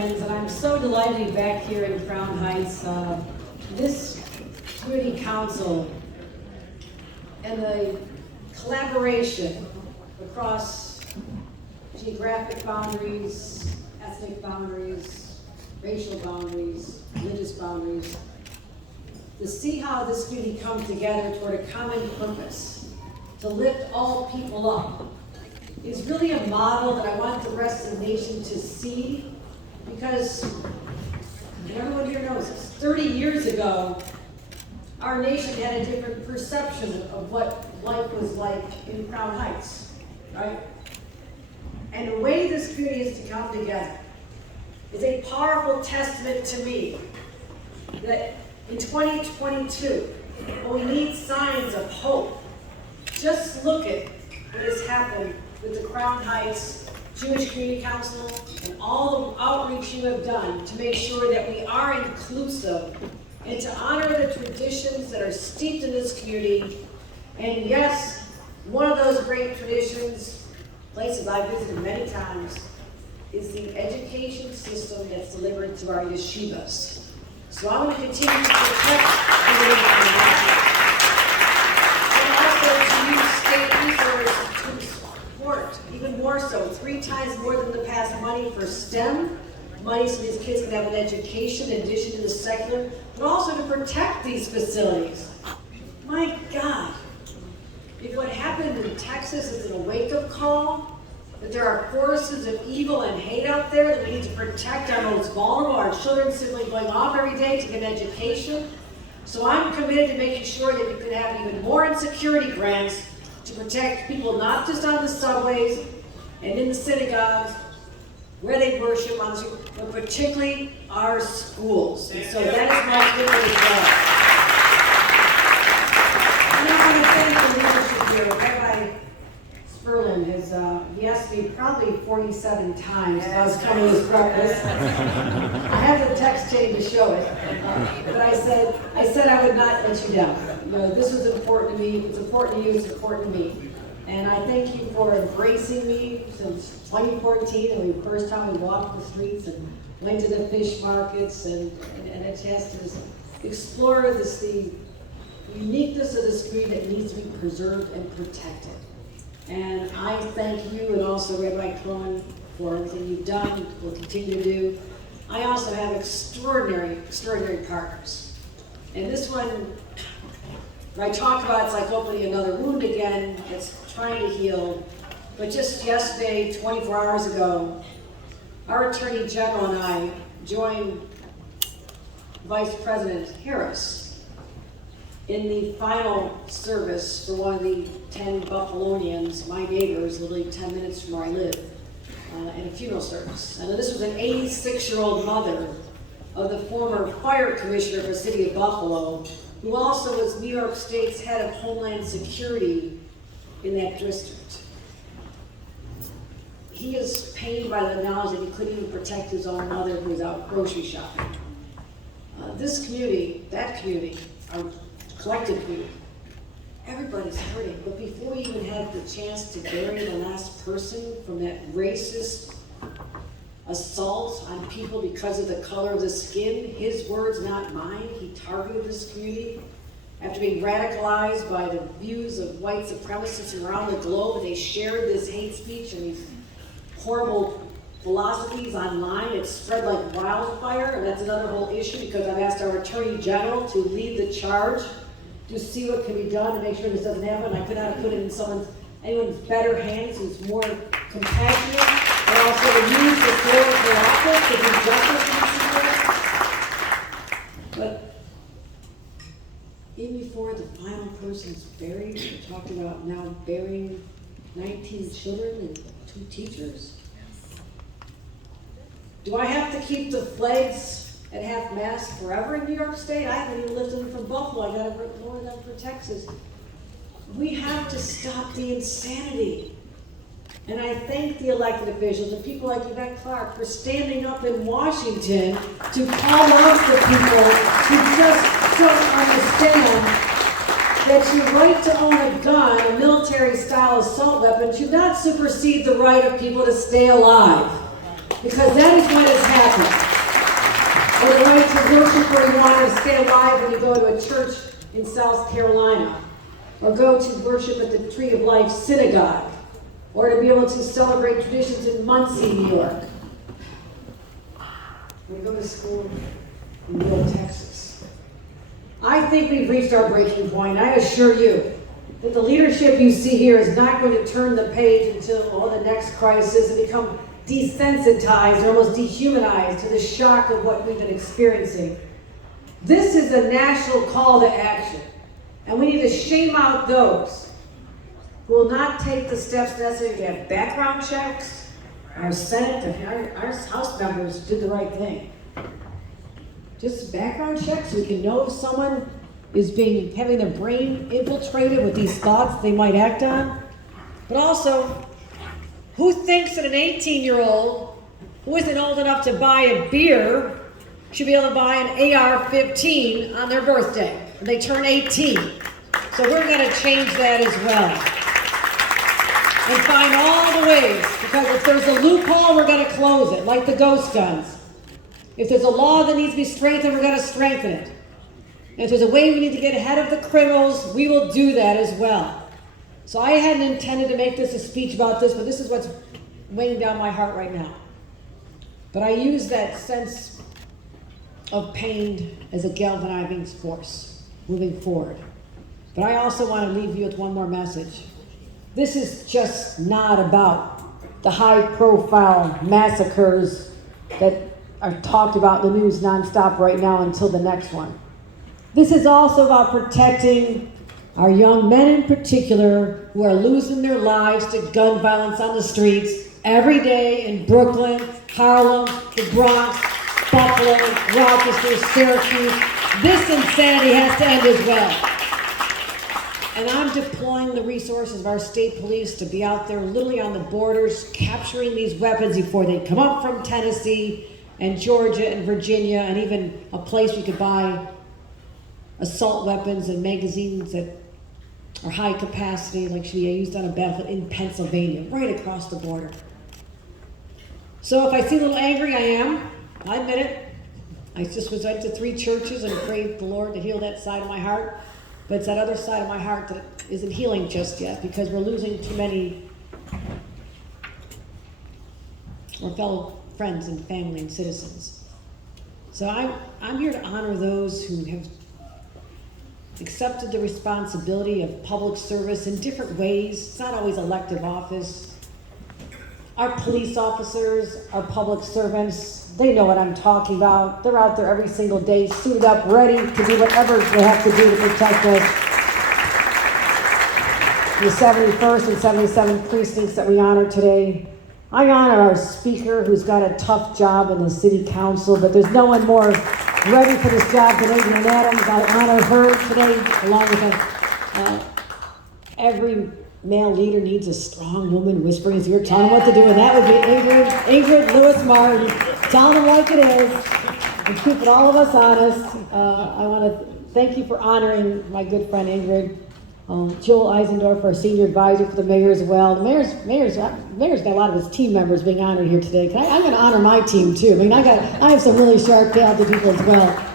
friends, and I'm so delighted to be back here in Crown Heights. This community council and the collaboration across geographic boundaries, ethnic boundaries, racial boundaries, religious boundaries, to see how this community comes together toward a common purpose, to lift all people up, is really a model that I want the rest of the nation to see, because, and everyone here knows this, 30 years ago, our nation had a different perception of what life was like in Crown Heights, right? And the way this community is to come together is a powerful testament to me that in 2022, when we need signs of hope, just look at what has happened with the Crown Heights Jewish Community Council and all the outreach you have done to make sure that we are inclusive and to honor the traditions that are steeped in this community. And yes, one of those great traditions, places I've visited many times, is the education system that's delivered to our yeshivas. So I'm going to continue to protect and also to use state resources to support, even more so, 3 times more than the past, money for STEM, money so these kids can have an education in addition to the secular, but also to protect these facilities. My God, if what happened in Texas is a wake-up call, that there are forces of evil and hate out there that we need to protect our most vulnerable, our children simply going off every day to get an education. So I'm committed to making sure that we can have even more insecurity grants to protect people not just on the subways and in the synagogues, where they worship on the street, but particularly our schools. And so that is my commitment as well. And I want to thank the leadership here. Rabbi Sperlin has, he asked me probably 47 times if I was coming to his breakfast. I have the text chain to show it. But I said I would not let you down. You know, this was important to me. If it's important to you, it's important to me. And I thank you for embracing me since 2014, and the first time we walked the streets and went to the fish markets and a chance to explore the uniqueness of this community that needs to be preserved and protected. And I thank you and also Rabbi Cohen for everything you've done and will continue to do. I also have extraordinary partners. And this one, I talk about it's like opening another wound again. It's trying to heal. But just yesterday, 24 hours ago, our Attorney General and I joined Vice President Harris in the final service for one of the 10 Buffalonians, my neighbors, literally 10 minutes from where I live, in a funeral service. And this was an 86-year-old mother of the former fire commissioner for the city of Buffalo, who also was New York State's head of Homeland Security in that district. He is pained by the knowledge that he couldn't even protect his own mother who was out grocery shopping. This community, that community, our collective community, everybody's hurting. But before we even had the chance to bury the last person from that racist assault on people because of the color of the skin, his words, not mine, he targeted this community. After being radicalized by the views of white supremacists around the globe, they shared this hate speech and these horrible philosophies online. It spread like wildfire, and that's another whole issue because I've asked our Attorney General to lead the charge to see what can be done to make sure this doesn't happen. I could not have put it in anyone's better hands who's more compassionate and also to use the sword for office to do justice in this. But even before the final person's buried, we talked about now burying 19 children and 2 teachers. Do I have to keep the flags at half-mast forever in New York State? I haven't even lived in from Buffalo. I got to lower them for Texas. We have to stop the insanity. And I thank the elected officials and people like Yvette Clark for standing up in Washington to call out the people who just don't understand that your right to own a gun, a military-style assault weapon, should not supersede the right of people to stay alive. Because that is what has happened. to worship where you want to stay alive when you go to a church in South Carolina, or go to worship at the Tree of Life Synagogue, or to be able to celebrate traditions in Muncie, New York. We go to school in Middle Texas. I think we've reached our breaking point. I assure you that the leadership you see here is not going to turn the page until the next crisis and become desensitized or almost dehumanized to the shock of what we've been experiencing. This is a national call to action, and we need to shame out those who will not take the steps necessary to have background checks. Our Senate, our House members did the right thing. Just background checks, so we can know if someone is having their brain infiltrated with these thoughts they might act on. But also, who thinks that an 18-year-old who isn't old enough to buy a beer should be able to buy an AR-15 on their birthday when they turn 18? So we're going to change that as well. And find all the ways, because if there's a loophole, we're going to close it, like the ghost guns. If there's a law that needs to be strengthened, we're going to strengthen it. And if there's a way we need to get ahead of the criminals, we will do that as well. So I hadn't intended to make this a speech about this, but this is what's weighing down my heart right now. But I use that sense of pain as a galvanizing force moving forward. But I also want to leave you with one more message. This is just not about the high-profile massacres that are talked about in the news nonstop right now until the next one. This is also about protecting our young men in particular who are losing their lives to gun violence on the streets every day in Brooklyn, Harlem, the Bronx, Buffalo, Rochester, Syracuse. This insanity has to end as well. And I'm deploying the resources of our state police to be out there literally on the borders, capturing these weapons before they come up from Tennessee and Georgia and Virginia, and even a place we could buy assault weapons and magazines that are high capacity, like should be used on a battlefield in Pennsylvania, right across the border. So if I seem a little angry, I am. I admit it. I just went to 3 churches and prayed the Lord to heal that side of my heart. But it's that other side of my heart that isn't healing just yet, because we're losing too many our fellow friends and family and citizens. So I'm here to honor those who have accepted the responsibility of public service in different ways. It's not always elective office. Our police officers, our public servants, they know what I'm talking about. They're out there every single day, suited up, ready to do whatever they have to do to protect us. The 71st and 77th precincts that we honor today. I honor our speaker, who's got a tough job in the city council, but there's no one more ready for this job than Adrienne Adams. I honor her today, along with every male leader needs a strong woman whispering his ear, telling him what to do, and that would be Ingrid Lewis Martin, telling him like it is, and keeping all of us honest. I want to thank you for honoring my good friend Ingrid. Joel Eisendorf, our senior advisor for the mayor as well. The mayor's got a lot of his team members being honored here today. I'm going to honor my team too. I mean, I have some really sharp, talented people as well.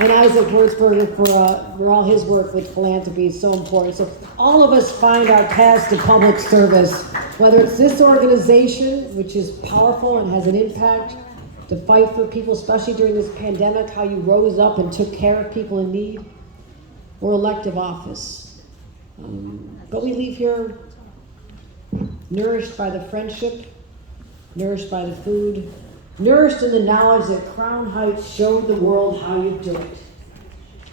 And Isaac Wurzberger for all his work with philanthropy is so important. So all of us find our paths to public service, whether it's this organization, which is powerful and has an impact to fight for people, especially during this pandemic, how you rose up and took care of people in need, or elective office. But we leave here nourished by the friendship, nourished by the food, nourished in the knowledge that Crown Heights showed the world how you do it.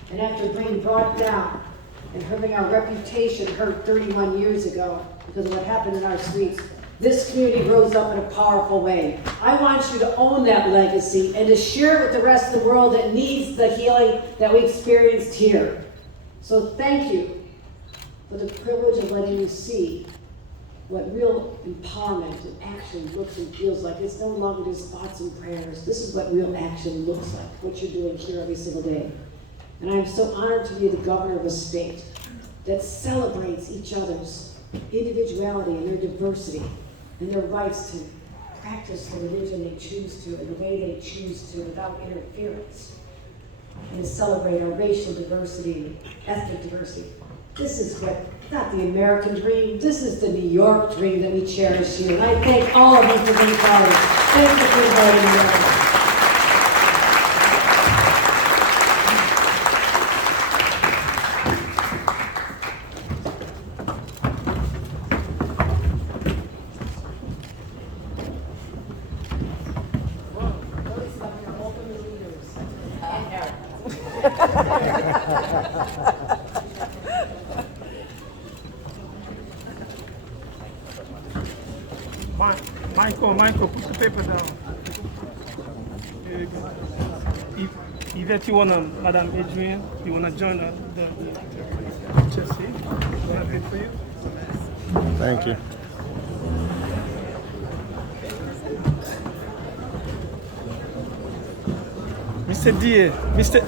And after being brought down and having our reputation hurt 31 years ago because of what happened in our streets, this community rose up in a powerful way. I want you to own that legacy and to share it with the rest of the world that needs the healing that we experienced here. So thank you for the privilege of letting you see what real empowerment and action looks and feels like. It's no longer just thoughts and prayers. This is what real action looks like, what you're doing here every single day. And I'm so honored to be the governor of a state that celebrates each other's individuality and their diversity and their rights to practice the religion they choose to in the way they choose to without interference. and to celebrate our racial diversity, ethnic diversity. This is not the American dream, this is the New York dream that we cherish here. And I thank all of you for being part of it. Thank you for inviting me. Michael, put the paper down. Here you go. Yvette, you wanna, Madame Adrienne, you wanna join the HSC? Happy for you? Thank you. Mr. D, Mr.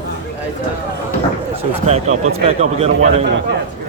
So let's back up. Let's back up. We got a wide angle.